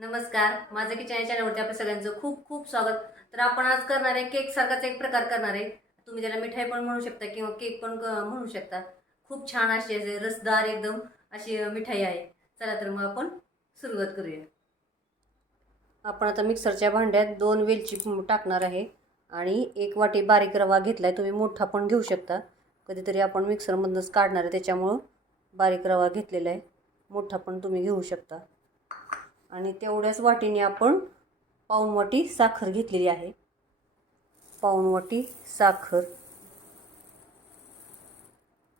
नमस्कार माझं किचन या चॅनलवरती आपल्या सगळ्यांचं खूप खूप स्वागत. तर आपण आज करणार आहे केक सारखाच एक प्रकार करणार आहे. तुम्ही त्याला मिठाई पण म्हणू शकता किंवा केक पण म्हणू शकता. खूप छान अशी असे रसदार एकदम अशी मिठाई आहे. चला तर मग आपण सुरुवात करूया. आपण आता मिक्सरच्या भांड्यात दोन वेलची टाकणार आहे आणि एक वाटी बारीक रवा घेतला आहे तुम्ही मोठा पण घेऊ शकता. कधीतरी आपण मिक्सरमधूनच काढणार आहे त्याच्यामुळं बारीक रवा घेतलेला आहे. मोठा पण तुम्ही घेऊ शकता. आणि तेवढ्याच वाटीने आपण पाऊणवाटी साखर घेतलेली आहे. पाऊणवाटी साखर.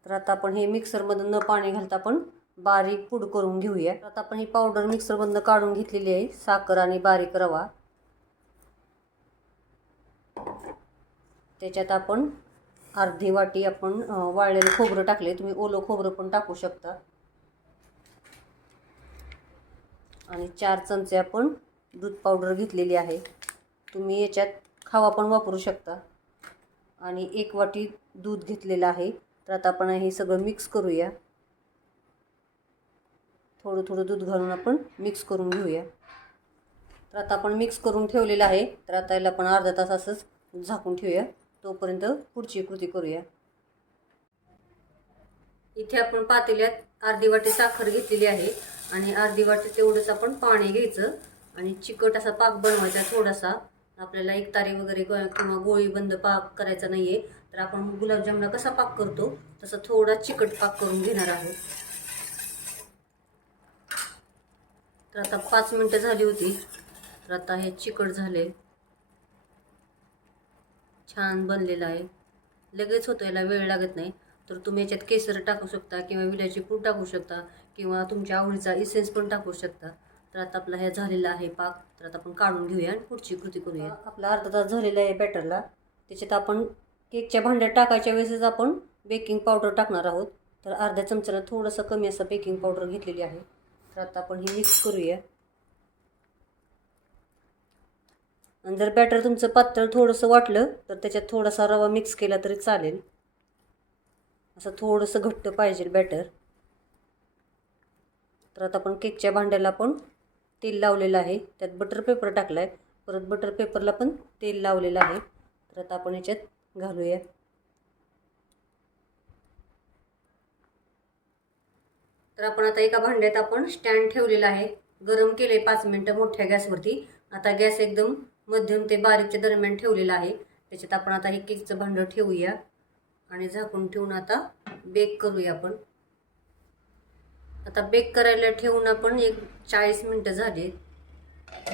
तर आता आपण हे मिक्सरमधून न पाणी घालता आपण बारीक पूड करून घेऊया. तर आता आपण ही पावडर मिक्सरमधनं काढून घेतलेली आहे. साखर आणि बारीक रवा. त्याच्यात आपण अर्धी वाटी आपण वाळलेलं खोबरं टाकले तुम्ही ओलं खोबरं पण टाकू शकता. आणि चार चमचे आपण दूध पावडर घेतलेली आहे. तुम्ही याच्यात खावा पण वापरू शकता. आणि एक वाटी दूध घेतलेलं आहे. तर आता आपण हे सगळं मिक्स करूया. थोडं थोडं दूध घालून आपण मिक्स करून घेऊया. तर आता आपण मिक्स करून ठेवलेलं आहे. तर आता याला आपण अर्धा तास असंच झाकून ठेवूया. तोपर्यंत पुढची कृती करूया. इथे आपण पातेल्यात अर्धी वाटी साखर घेतलेली आहे. आणि अर्धी वाटी तेवढंच आपण पाणी घ्यायचं. आणि चिकट असा पाक बनवायचा थोडासा. आपल्याला एक तारी वगैरे किंवा गोळी बंद पाक करायचा नाहीये. तर आपण गुलाबजामला कसा पाक करतो तसा थोडा चिकट पाक करून घेणार आहोत. तर आता पाच मिनटं झाली होती. तर आता हे चिकट झाले. छान बनलेलं आहे. लगेच होतं याला वेळ लागत नाही. तर तुम्ही याच्यात केसर टाकू शकता किंवा विड्याची पूड टाकू शकता. किंवा तुमच्या आवडीचा इसेन्स पण टाकू शकता. तर आता आपला हे झालेला आहे पाक तर आता आपण काढून घेऊया आणि पुढची कृती करूया. आपला अर्धा तास झालेला आहे बॅटरला. त्याच्यात आपण केकच्या भांड्यात टाकायच्या वेळेसच आपण बेकिंग पावडर टाकणार आहोत. तर अर्ध्या चमच्याला थोडंसं कमी असं बेकिंग पावडर घेतलेली आहे. तर आता आपण ही मिक्स करूया. आणि जर बॅटर तुमचं पातळ थोडंसं वाटलं तर त्याच्यात थोडासा रवा मिक्स केला तरी चालेल. असं थोडंसं घट्ट पाहिजे बॅटर तर आता आपण केकच्या भांड्याला आपण तेल लावलेलं आहे. त्यात बटर पेपर टाकला आहे परत बटर पेपरला पण तेल लावलेलं आहे. तर आता आपण याच्यात घालूया. तर आपण आता एका भांड्यात आपण स्टँड ठेवलेला आहे. गरम केले पाच मिनटं मोठ्या गॅसवरती. आता गॅस एकदम मध्यम ते बारीकच्या दरम्यान ठेवलेला आहे. त्याच्यात आपण आता हे केकचं भांडं ठेवूया. आणि झाकून ठेवून आता बेक करूया आपण. आता बेक करायला ठेवून आपण एक चाळीस मिनटं झाली.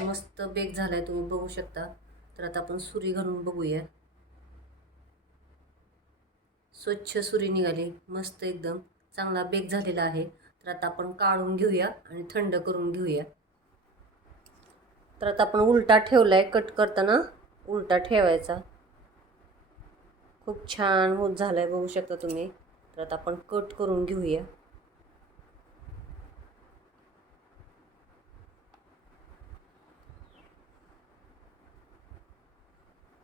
मस्त बेक झालाय तुम्ही बघू शकता. तर आता आपण सुरी घालून बघूया. स्वच्छ सुरी निघाली. मस्त एकदम चांगला बेक झालेला आहे. तर आता आपण काढून घेऊया आणि थंड करून घेऊया. तर आता आपण उलटा ठेवलाय. कट करताना उलटा ठेवायचा. खूप छान होत झालाय बघू शकता तुम्ही. तर आता आपण कट करून घेऊया.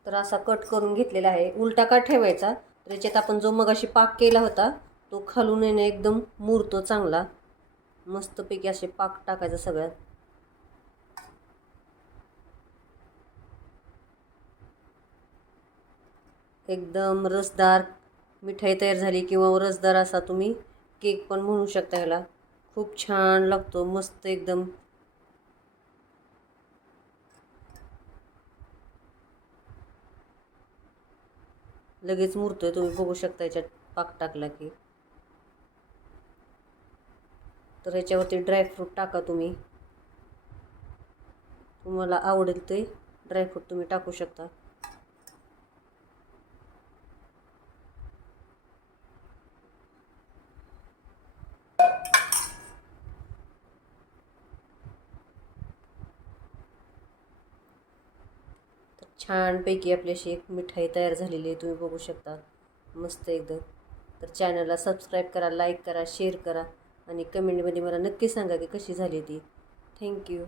तर असा कट करून घेतलेला आहे. उलटा का ठेवायचा? तर याच्यात आपण जो मगाशी पाक केला होता तो खालून येणे एकदम मुरतो चांगला. मस्तपैकी असे पाक टाकायचा सगळ्यात. एकदम रसदार मिठाई तयार झाली किंवा रसदार असा तुम्ही केक पण म्हणू शकता ह्याला. खूप छान लागतो मस्त एकदम. लगेच मुरतोय तुम्ही बघू शकता याच्यात पाक टाकला की. तर याच्यावरती ड्रायफ्रूट टाका तुम्ही. तुम्हाला आवडेल ते ड्रायफ्रूट तुम्ही टाकू शकता. छानपैकी आपली अशी एक मिठाई तयार झालेली आहे तुम्ही बघू शकता. मस्त एकदम. तर चॅनलला सबस्क्राईब करा लाईक करा शेअर करा आणि कमेंटमध्ये मला नक्की सांगा की कशी झाली ती. थँक्यू